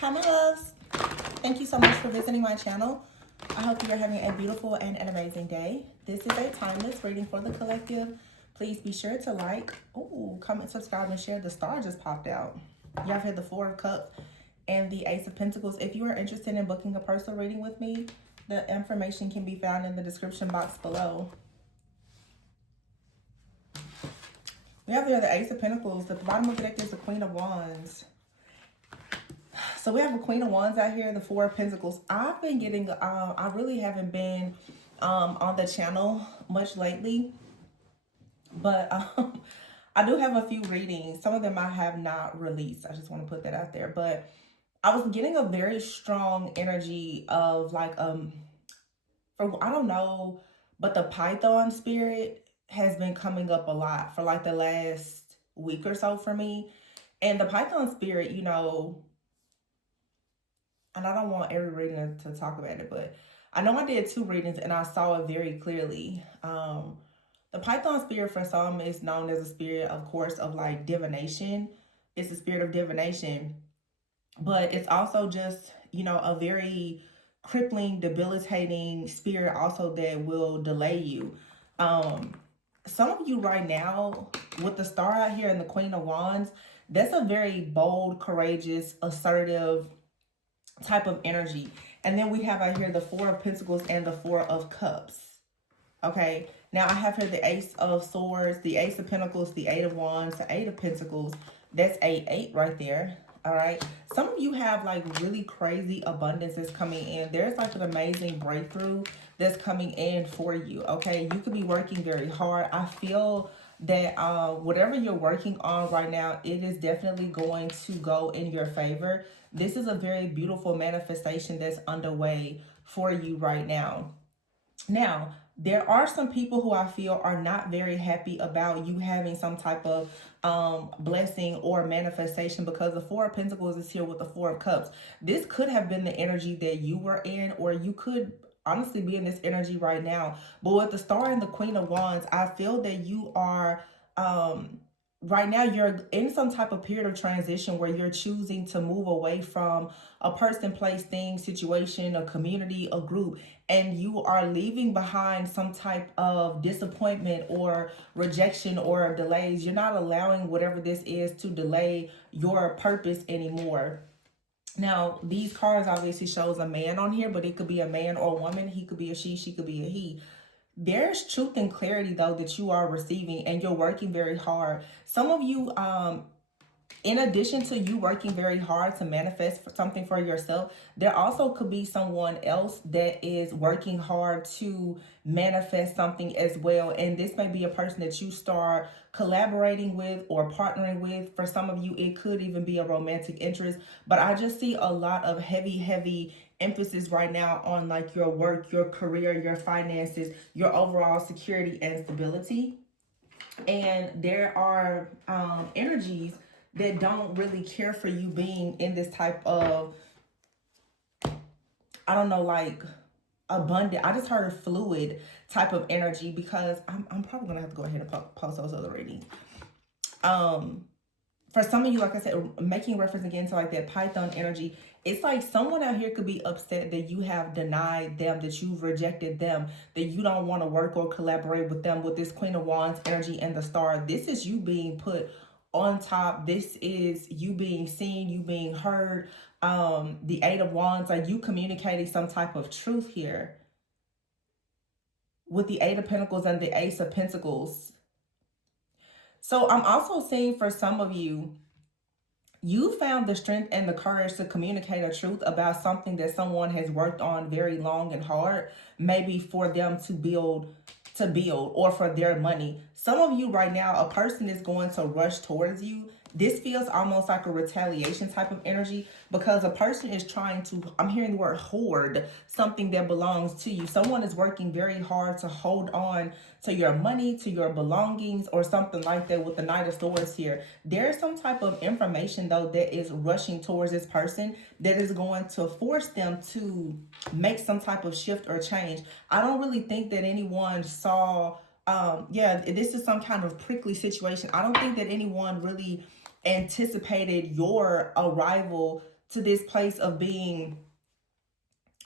Hi, my loves. Thank you so much for visiting my channel. I hope you're having a beautiful and an amazing day. This is a timeless reading for the collective. Please be sure to like, comment, subscribe, and share. The star just popped out. Y'all had the Four of Cups and the Ace of Pentacles. If you are interested in booking a personal reading with me, the information can be found in the description box below. We have here the Ace of Pentacles. At the bottom of the deck is the Queen of Wands. So we have a Queen of Wands out here, the Four of Pentacles. I've been getting, I really haven't been on the channel much lately. But I do have a few readings. Some of them I have not released. I just want to put that out there. But I was getting a very strong energy of like, I don't know, but the Python spirit has been coming up a lot for like the last week or so for me. And the Python spirit, you know, and I don't want every reading to talk about it, but I know I did 2 readings and I saw it very clearly. The Python spirit for some is known as a spirit, of course, of like divination. It's the spirit of divination, but it's also just, you know, a very crippling, debilitating spirit also that will delay you. Some of you right now, with the star out here and the Queen of Wands, that's a very bold, courageous, assertive type of energy. And then we have out here the Four of Pentacles and the Four of Cups. Okay, now I have here the Ace of Swords, the Ace of Pentacles, the Eight of Wands, the Eight of Pentacles. That's 8 right there. All right, some of you have like really crazy abundance that's coming in. There's like an amazing breakthrough that's coming in for you. Okay, you could be working very hard. I feel that whatever you're working on right now, it is definitely going to go in your favor. This is a very beautiful manifestation that's underway for you right now. Now, there are some people who I feel are not very happy about you having some type of blessing or manifestation, because the Four of Pentacles is here with the Four of Cups. This could have been the energy that you were in, or you could honestly be in this energy right now. But with the Star and the Queen of Wands, I feel that you are right now you're in some type of period of transition where you're choosing to move away from a person, place, thing, situation, a community, a group, and you are leaving behind some type of disappointment or rejection or delays. You're not allowing whatever this is to delay your purpose anymore. Now, these cards obviously shows a man on here, but it could be a man or a woman. He could be a she could be a he. There's truth and clarity, though, that you are receiving, and you're working very hard. Some of you, in addition to you working very hard to manifest something for yourself, there also could be someone else that is working hard to manifest something as well. And this may be a person that you start collaborating with or partnering with. For some of you, it could even be a romantic interest. But I just see a lot of heavy emphasis right now on like your work, your career, your finances, your overall security and stability. And there are energies that don't really care for you being in this type of, I don't know, like abundant. I just heard fluid type of energy, because I'm probably gonna have to go ahead and post those other readings. For some of you, like I said, making reference again to like that Python energy, it's like someone out here could be upset that you have denied them, that you've rejected them, that you don't want to work or collaborate with them. With this Queen of Wands energy and the Star, this is you being put on top. This is you being seen, you being heard. The Eight of Wands, like you communicating some type of truth here. With the Eight of Pentacles and the Ace of Pentacles. So I'm also seeing for some of you, you found the strength and the courage to communicate a truth about something that someone has worked on very long and hard, maybe for them to build or for their money. Some of you right now, a person is going to rush towards you. This feels almost like a retaliation type of energy, because a person is trying to, I'm hearing the word hoard, something that belongs to you. Someone is working very hard to hold on to your money, to your belongings, or something like that. With the Knight of Swords here, there's some type of information though that is rushing towards this person that is going to force them to make some type of shift or change. I don't really think that anyone saw, yeah, this is some kind of prickly situation. I don't think that anyone really anticipated your arrival to this place of being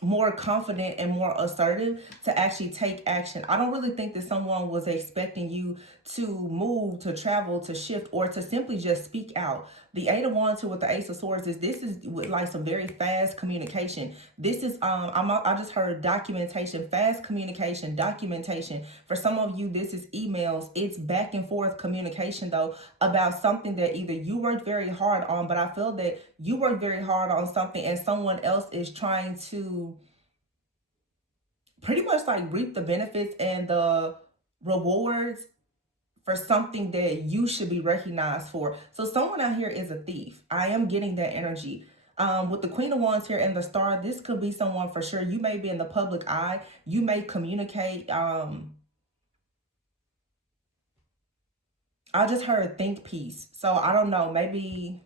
more confident and more assertive to actually take action. I don't really think that someone was expecting you to move, to travel, to shift, or to simply just speak out. The Eight of Wands here with the Ace of Swords this is with like some very fast communication. This is I just heard documentation, fast communication, documentation. For some of you, this is emails. It's back and forth communication though about something that either you worked very hard on, but I feel that you worked very hard on something and someone else is trying to pretty much like reap the benefits and the rewards for something that you should be recognized for. So someone out here is a thief. I am getting that energy. With the Queen of Wands here and the Star, this could be someone for sure. You may be in the public eye. You may communicate. I just heard think piece. So I don't know. Maybe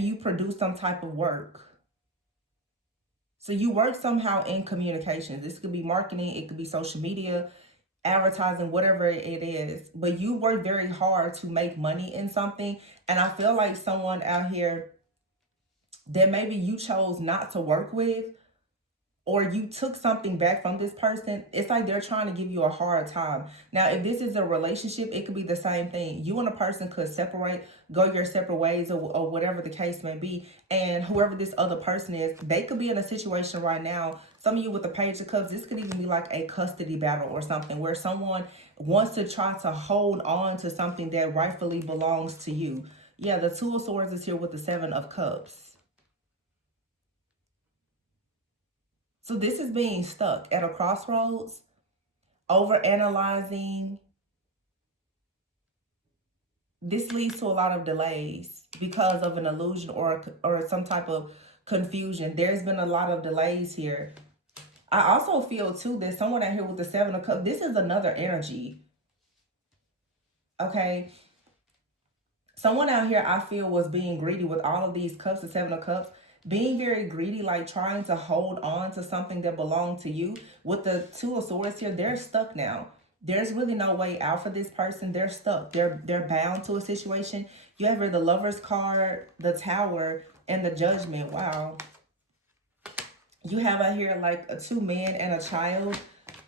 you produce some type of work. So you work somehow in communications. This could be marketing. It could be social media, advertising, whatever it is. But you work very hard to make money in something. And I feel like someone out here that maybe you chose not to work with, or you took something back from this person, it's like they're trying to give you a hard time. Now, if this is a relationship, it could be the same thing. You and a person could separate, go your separate ways, or whatever the case may be. And whoever this other person is, they could be in a situation right now. Some of you with the Page of Cups, this could even be like a custody battle or something where someone wants to try to hold on to something that rightfully belongs to you. Yeah, the Two of Swords is here with the Seven of Cups. So this is being stuck at a crossroads, over analyzing. This leads to a lot of delays because of an illusion or some type of confusion. There's been a lot of delays here. I also feel too that someone out here with the Seven of Cups, this is another energy. Okay. Someone out here I feel was being greedy with all of these cups, the Seven of Cups. Being very greedy, like trying to hold on to something that belonged to you. With the Two of Swords here, they're stuck now. There's really no way out for this person. They're stuck. They're bound to a situation. You have here the Lover's card, the Tower, and the Judgment. Wow. You have out here like a two men and a child.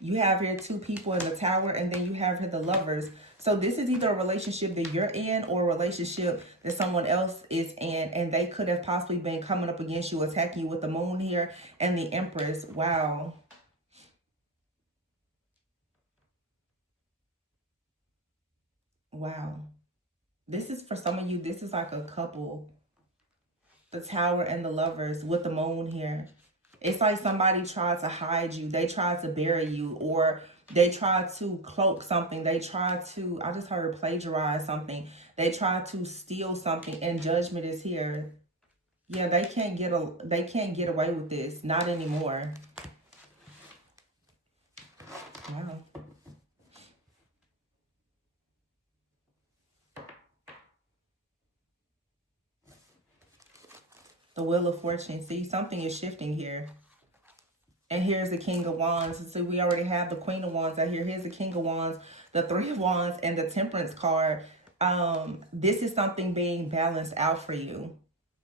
You have here two people in the Tower, and then you have here the Lovers. So this is either a relationship that you're in or a relationship that someone else is in, and they could have possibly been coming up against you, attacking you with the Moon here and the Empress. Wow. Wow. This is for some of you, this is like a couple. The Tower and the Lovers with the Moon here. It's like somebody tried to hide you. They tried to bury you, or they tried to cloak something. They tried to, I just heard plagiarize something. They tried to steal something, and Judgment is here. Yeah, they can't get away with this. Not anymore. Wow. The Wheel of Fortune. See, something is shifting here. And here's the King of Wands. So we already have the Queen of Wands out here. Here's the King of Wands, the Three of Wands, and the Temperance card. This is something being balanced out for you.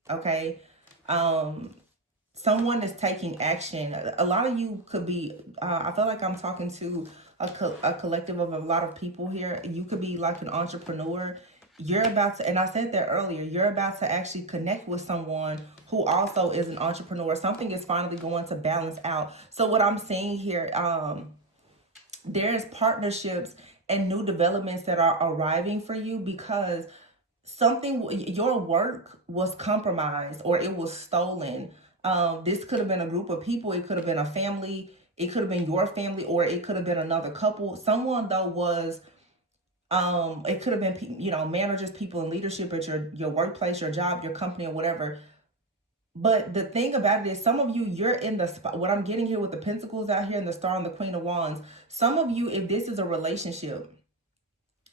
Okay. Someone is taking action. A lot of you could be, I feel like I'm talking to a collective of a lot of people here. You could be like an entrepreneur. You're about to, and I said that earlier, you're about to actually connect with someone who also is an entrepreneur. Something is finally going to balance out. So what I'm seeing here, there's partnerships and new developments that are arriving for you because something, your work was compromised or it was stolen. This could have been a group of people. It could have been a family. It could have been your family, or it could have been another couple. Someone though was, it could have been, you know, managers, people in leadership at your workplace, your job, your company, or whatever. But the thing about it is, some of you, you're in the spot. What I'm getting here with the Pentacles out here and the Star and the Queen of Wands. Some of you, if this is a relationship,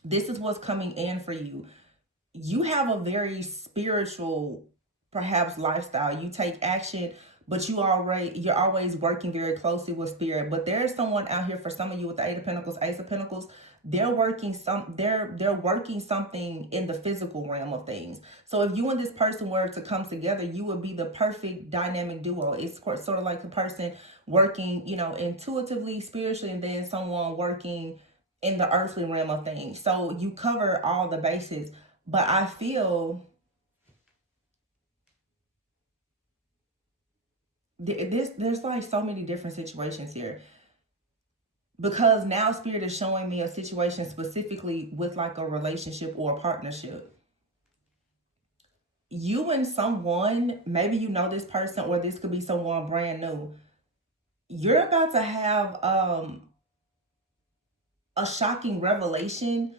this is what's coming in for you. You have a very spiritual, perhaps, lifestyle. You take action, but you're always working very closely with spirit. But there's someone out here for some of you with the Eight of Pentacles, Ace of Pentacles. They're working something in the physical realm of things. So if you and this person were to come together, you would be the perfect dynamic duo. It's sort of like the person working, intuitively, spiritually, and then someone working in the earthly realm of things. So you cover all the bases. But I feel there's like so many different situations here, because now spirit is showing me a situation specifically with like a relationship or a partnership. You and someone, maybe you know this person, or this could be someone brand new. You're about to have a shocking revelation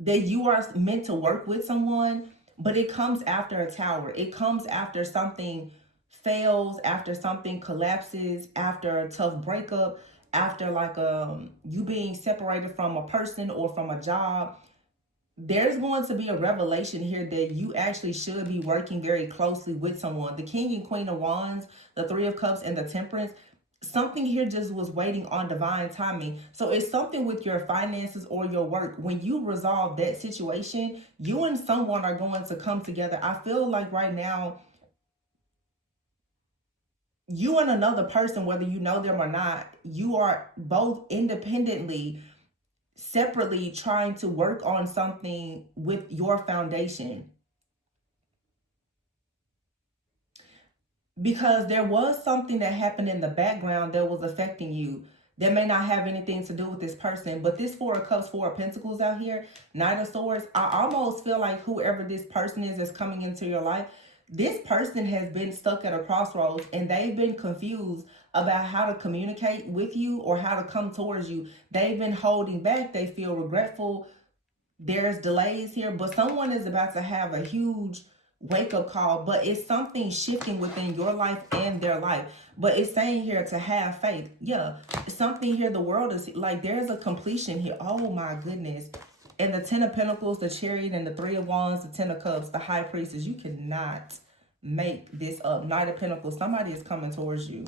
that you are meant to work with someone, but it comes after a tower. It comes after something fails, after something collapses, after a tough breakup, after like you being separated from a person or from a job. There's going to be a revelation here that you actually should be working very closely with someone. The King and Queen of Wands, the Three of Cups, and the Temperance. Something here just was waiting on divine timing. So it's something with your finances or your work. When you resolve that situation, you and someone are going to come together. I feel like right now, you and another person, whether you know them or not, you are both independently, separately trying to work on something with your foundation. Because there was something that happened in the background that was affecting you that may not have anything to do with this person. But this Four of Cups, Four of Pentacles out here, Knight of Swords, I almost feel like whoever this person is that's coming into your life, this person has been stuck at a crossroads and they've been confused about how to communicate with you or how to come towards you. They've been holding back. They feel regretful. There's delays here, but someone is about to have a huge wake-up call. But it's something shifting within your life and their life. But it's saying here to have faith. Yeah, something here, the world is like, there's a completion here. Oh my goodness. And the Ten of Pentacles, the Chariot, and the Three of Wands, the Ten of Cups, the High Priestess. You cannot make this up. Knight of Pentacles, somebody is coming towards you.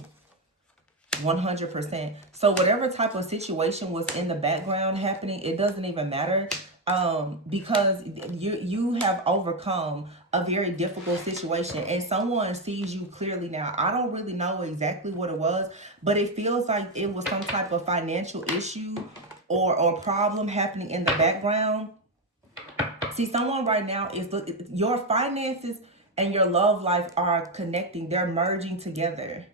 100%. So whatever type of situation was in the background happening, it doesn't even matter, because you have overcome a very difficult situation and someone sees you clearly now. I don't really know exactly what it was, but it feels like it was some type of financial issue or problem happening in the background. See, someone right now is your finances and your love life are connecting. They're merging together.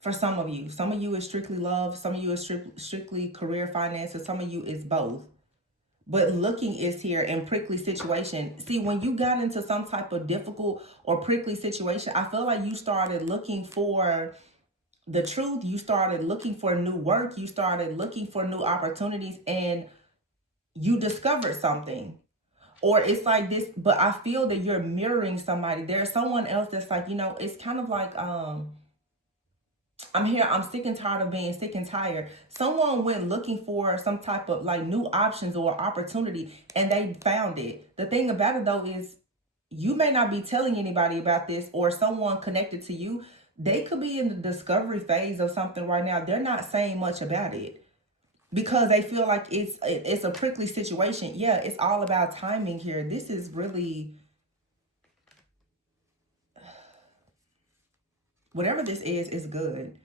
For some of you is strictly love, some of you is strictly career, finances, some of you is both. But looking is here in prickly situation. See, when you got into some type of difficult or prickly situation, I feel like you started looking for the truth. You started looking for new work. You started looking for new opportunities, and you discovered something. Or it's like this, but I feel that you're mirroring somebody. There's someone else that's like, it's kind of like, I'm sick and tired of being sick and tired. Someone went looking for some type of like new options or opportunity and they found it. The thing about it though is you may not be telling anybody about this, or someone connected to you, they could be in the discovery phase of something right now. They're not saying much about it because they feel like it's a prickly situation. Yeah, it's all about timing here. This is really, whatever this is good.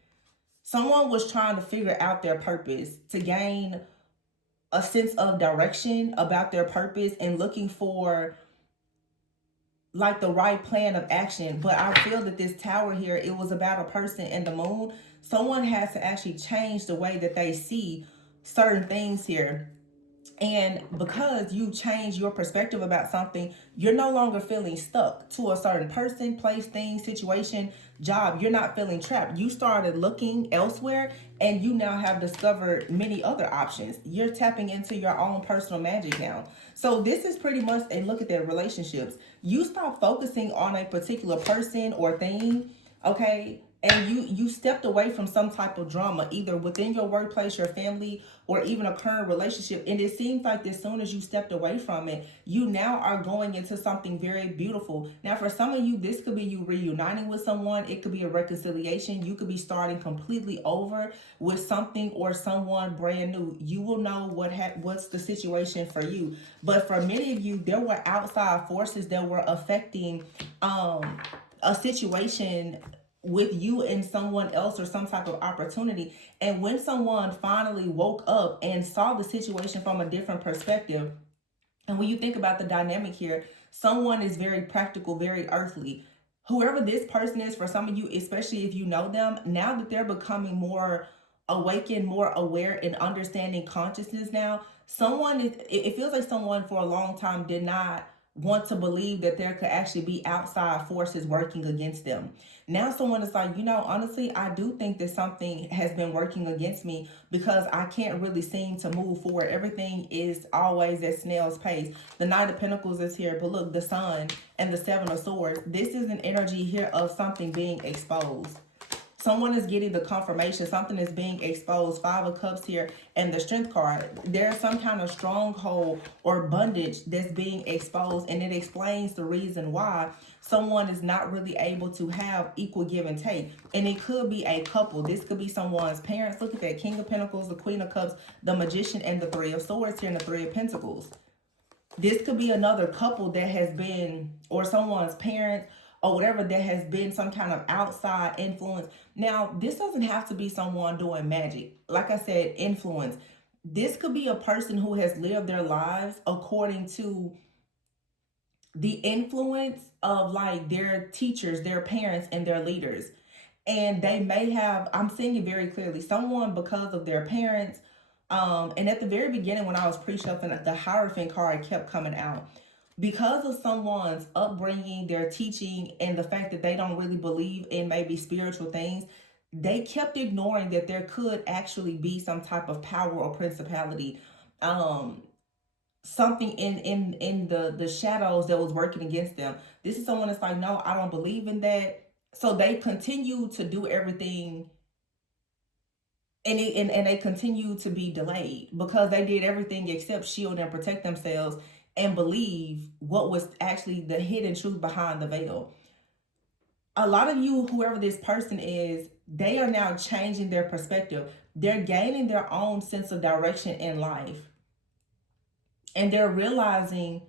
Someone was trying to figure out their purpose, to gain a sense of direction about their purpose and looking for like the right plan of action. But I feel that this tower here, it was about a person and the moon. Someone has to actually change the way that they see certain things here. And because you change your perspective about something, you're no longer feeling stuck to a certain person, place, thing, situation, job. You're not feeling trapped. You started looking elsewhere and you now have discovered many other options. You're tapping into your own personal magic now. So this is pretty much a look at their relationships. You stop focusing on a particular person or thing, okay? and you stepped away from some type of drama, either within your workplace, your family, or even a current relationship. And it seems like as soon as you stepped away from it, you now are going into something very beautiful. Now, for some of you, this could be you reuniting with someone. It could be a reconciliation. You could be starting completely over with something or someone brand new. You will know what's the situation for you. But for many of you, there were outside forces that were affecting a situation with you and someone else, or some type of opportunity. And when someone finally woke up and saw the situation from a different perspective, and when you think about the dynamic here, someone is very practical, very earthly. Whoever this person is, for some of you, especially if you know them, now that they're becoming more awakened, more aware, and understanding consciousness now, someone is, it feels like someone for a long time did not want to believe that there could actually be outside forces working against them. Now someone is like, honestly, I do think that something has been working against me, because I can't really seem to move forward. Everything is always at snail's pace. The Knight of Pentacles is here, but look, the Sun and the Seven of Swords. This is an energy here of something being exposed. Someone is getting the confirmation. Something is being exposed. Five of Cups here and the Strength card. There's some kind of stronghold or bondage that's being exposed, and it explains the reason why someone is not really able to have equal give and take. And it could be a couple. This could be someone's parents. Look at that. King of Pentacles, the Queen of Cups, the Magician, and the Three of Swords here, and the Three of Pentacles. This could be another couple that has been, or someone's parents, or whatever, that has been some kind of outside influence. Now, this doesn't have to be someone doing magic. Like I said, influence. This could be a person who has lived their lives according to the influence of like their teachers, their parents, and their leaders. And they may have, I'm seeing it very clearly, someone, because of their parents, and at the very beginning when I was pre-shuffling, the Hierophant card kept coming out. Because of someone's upbringing, their teaching, and the fact that they don't really believe in maybe spiritual things, they kept ignoring that there could actually be some type of power or principality, something in the shadows that was working against them. This is someone that's like, no, I don't believe in that. So they continue to do everything, and they continue to be delayed because they did everything except shield and protect themselves and believe what was actually the hidden truth behind the veil. A lot of you, whoever this person is, they are now changing their perspective. They're gaining their own sense of direction in life. And they're realizing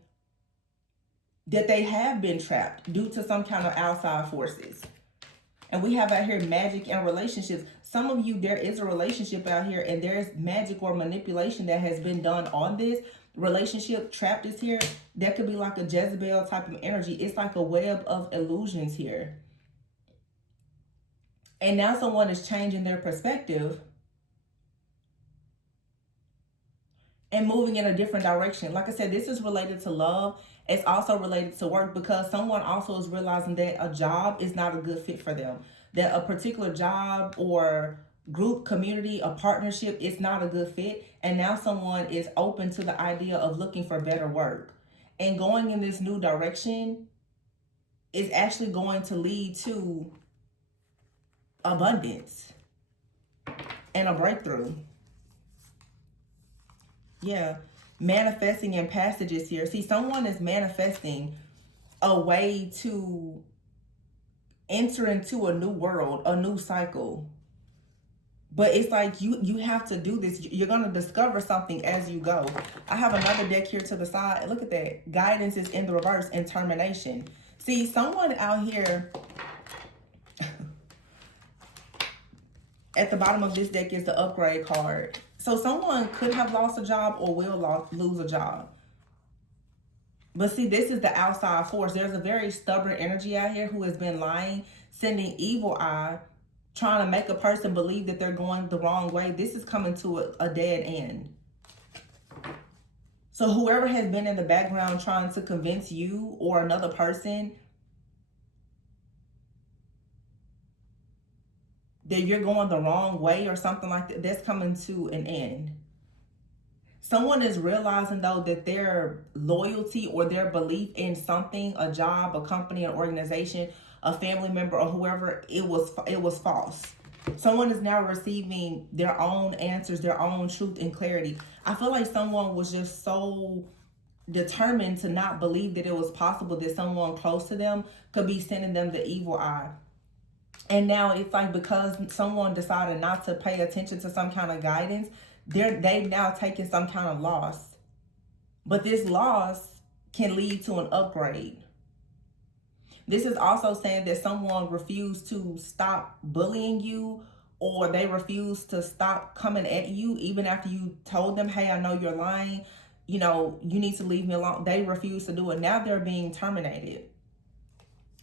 that they have been trapped due to some kind of outside forces. And we have out here magic and relationships. Some of you, there is a relationship out here, and there's magic or manipulation that has been done on this relationship. Trapped is here. That could be like a Jezebel type of energy. It's like a web of illusions here. And now someone is changing their perspective and moving in a different direction. Like I said, this is related to love. It's also related to work, because someone also is realizing that a job is not a good fit for them. That a particular job or group, community, a partnership is not a good fit. And now someone is open to the idea of looking for better work. And going in this new direction is actually going to lead to abundance and a breakthrough. Yeah, manifesting in passages here. See, someone is manifesting a way to enter into a new world, a new cycle. But it's like you have to do this. You're going to discover something as you go. I have another deck here to the side. Look at that. Guidance is in the reverse, and termination. See, someone out here at the bottom of this deck is the upgrade card. So someone could have lost a job or will lose a job. But see, this is the outside force. There's a very stubborn energy out here who has been lying, sending evil eye, trying to make a person believe that they're going the wrong way. This is coming to a dead end. So whoever has been in the background trying to convince you or another person that you're going the wrong way or something like that, that's coming to an end. Someone is realizing, though, that their loyalty or their belief in something, a job, a company, an organization, a family member or whoever, it was false. Someone is now receiving their own answers, their own truth and clarity. I feel like someone was just so determined to not believe that it was possible that someone close to them could be sending them the evil eye. And now it's like, because someone decided not to pay attention to some kind of guidance, they've now taken some kind of loss. But this loss can lead to an upgrade. This is also saying that someone refused to stop bullying you, or they refused to stop coming at you even after you told them, hey, I know you're lying, you know, you need to leave me alone. They refuse to do it. Now they're being terminated.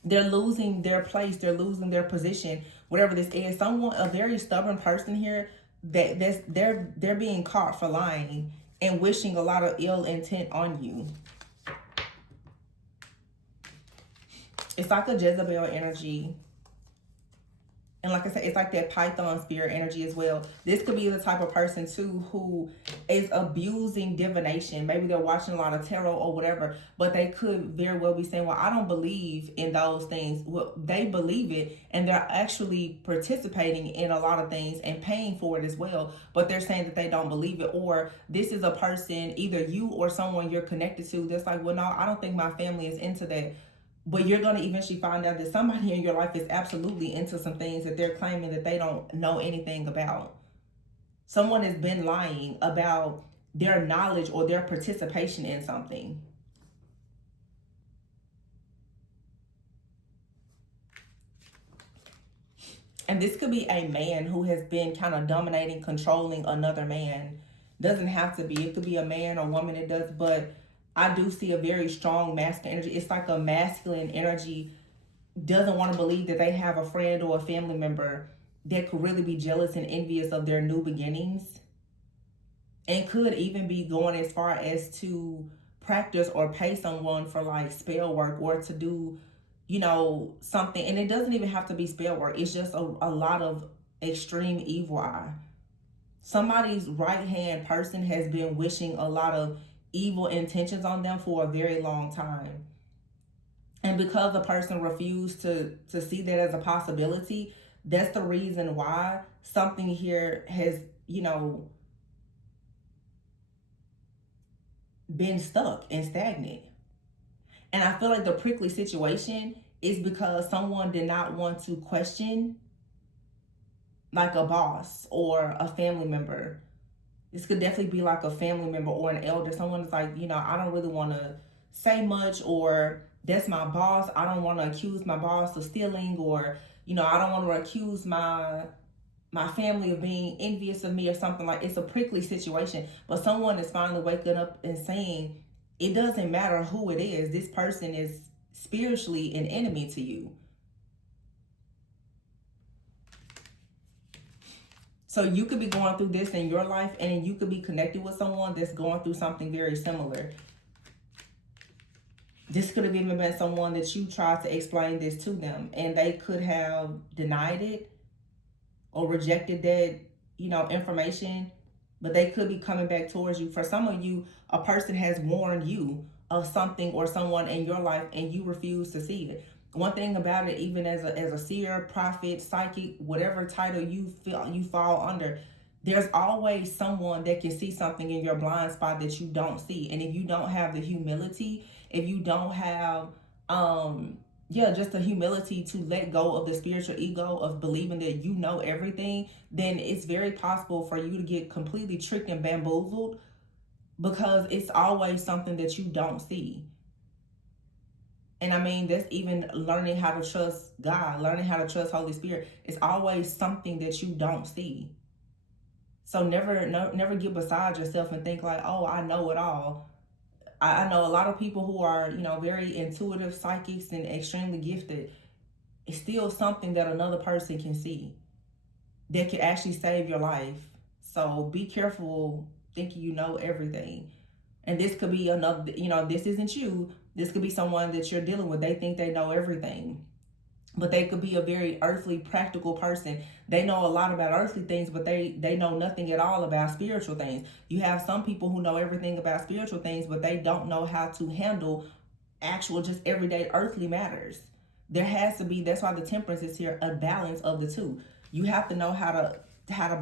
They're losing their place. They're losing their position, whatever this is. Someone, a very stubborn person here, they're being caught for lying and wishing a lot of ill intent on you. It's like a Jezebel energy. And like I said, it's like that Python spirit energy as well. This could be the type of person too who is abusing divination. Maybe they're watching a lot of tarot or whatever, but they could very well be saying, well, I don't believe in those things. Well, they believe it, and they're actually participating in a lot of things and paying for it as well, but they're saying that they don't believe it. Or this is a person, either you or someone you're connected to, that's like, well, no, I don't think my family is into that. But you're going to eventually find out that somebody in your life is absolutely into some things that they're claiming that they don't know anything about. Someone has been lying about their knowledge or their participation in something. And this could be a man who has been kind of dominating, controlling another man. Doesn't have to be. It could be a man or woman, it does, but I do see a very strong masculine energy. It's like a masculine energy doesn't want to believe that they have a friend or a family member that could really be jealous and envious of their new beginnings, and could even be going as far as to practice or pay someone for like spell work, or to do, you know, something. And it doesn't even have to be spell work. It's just a lot of extreme evil eye. Somebody's right hand person has been wishing a lot of evil intentions on them for a very long time. And because the person refused to see that as a possibility, that's the reason why something here has, you know, been stuck and stagnant. And I feel like the prickly situation is because someone did not want to question like a boss or a family member. This could definitely be like a family member or an elder. Someone is like, you know, I don't really want to say much, or that's my boss. I don't want to accuse my boss of stealing, or, you know, I don't want to accuse my family of being envious of me or something. Like, it's a prickly situation. But someone is finally waking up and saying, it doesn't matter who it is. This person is spiritually an enemy to you. So you could be going through this in your life, and you could be connected with someone that's going through something very similar. This could have even been someone that you tried to explain this to them, and they could have denied it or rejected that, you know, information, but they could be coming back towards you. For some of you, a person has warned you of something or someone in your life, and you refuse to see it. One thing about it, even as a seer, prophet, psychic, whatever title you feel you fall under, there's always someone that can see something in your blind spot that you don't see. And if you don't have the humility, if you don't have just the humility to let go of the spiritual ego of believing that you know everything, then it's very possible for you to get completely tricked and bamboozled, because it's always something that you don't see. And I mean, that's even learning how to trust God, learning how to trust Holy Spirit. It's always something that you don't see. So never get beside yourself and think like, oh, I know it all. I know a lot of people who are, you know, very intuitive psychics and extremely gifted. It's still something that another person can see that can actually save your life. So be careful thinking you know everything. And this could be another, you know, this isn't you. This could be someone that you're dealing with. They think they know everything. But they could be a very earthly, practical person. They know a lot about earthly things, but they know nothing at all about spiritual things. You have some people who know everything about spiritual things, but they don't know how to handle actual, just everyday earthly matters. There has to be, that's why the temperance is here, a balance of the two. You have to know how to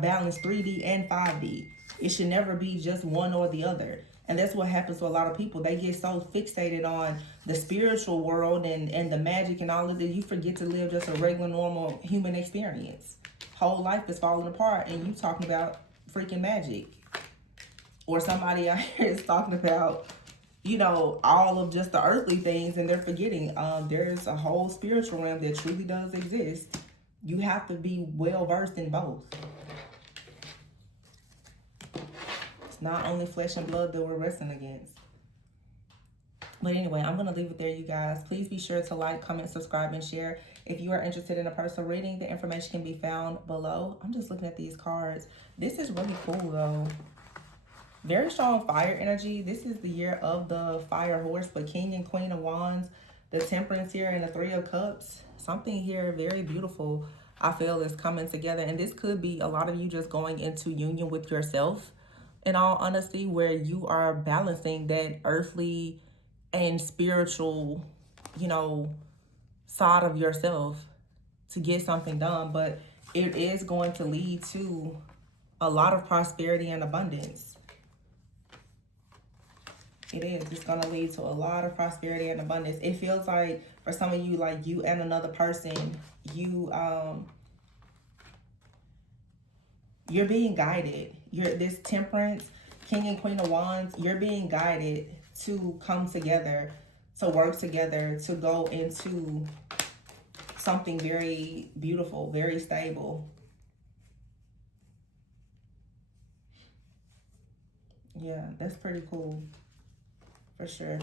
balance 3D and 5D. It should never be just one or the other. And that's what happens to a lot of people. They get so fixated on the spiritual world and the magic and all of that, you forget to live just a regular, normal human experience. Whole life is falling apart, and you talking about freaking magic. Or somebody out here is talking about, you know, all of just the earthly things, and they're forgetting there's a whole spiritual realm that truly does exist. You have to be well versed in both. It's not only flesh and blood that we're wrestling against. But anyway, I'm going to leave it there, you guys. Please be sure to like, comment, subscribe, and share. If you are interested in a personal reading, the information can be found below. I'm just looking at these cards. This is really cool, though. Very strong fire energy. This is the year of the fire horse, but King and Queen of Wands, the Temperance here, and the Three of Cups. Something here very beautiful, I feel, is coming together. And this could be a lot of you just going into union with yourself, in all honesty, where you are balancing that earthly and spiritual, you know, side of yourself to get something done. But it is going to lead to a lot of prosperity and abundance. It is. It's going to lead to a lot of prosperity and abundance. It feels like for some of you, like you and another person, you're being guided. This Temperance, King and Queen of Wands, you're being guided to come together, to work together, to go into something very beautiful, very stable. Yeah, that's pretty cool. For sure.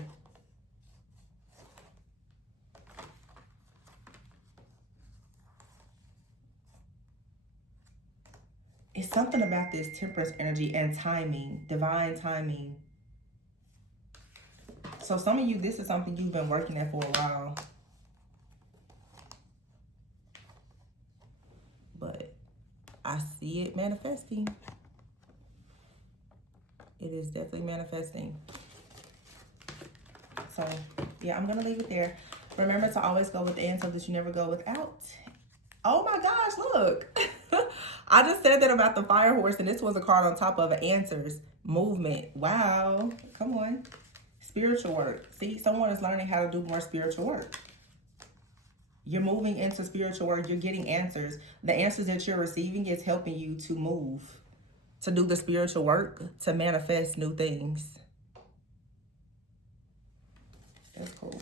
It's something about this Temperance energy and timing, divine timing. So some of you, this is something you've been working at for a while. But I see it manifesting. It is definitely manifesting. So, yeah, I'm going to leave it there. Remember to always go with and so that you never go without. Oh my gosh, look. I just said that about the fire horse, and this was a card on top of it. Answers, movement. Wow. Come on. Spiritual work. See, someone is learning how to do more spiritual work. You're moving into spiritual work. You're getting answers. The answers that you're receiving is helping you to move, to do the spiritual work, to manifest new things. That's cool.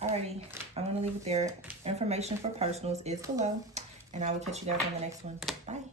Alrighty, I'm going to leave it there. Information for personals is below, and I will catch you guys on the next one. Bye.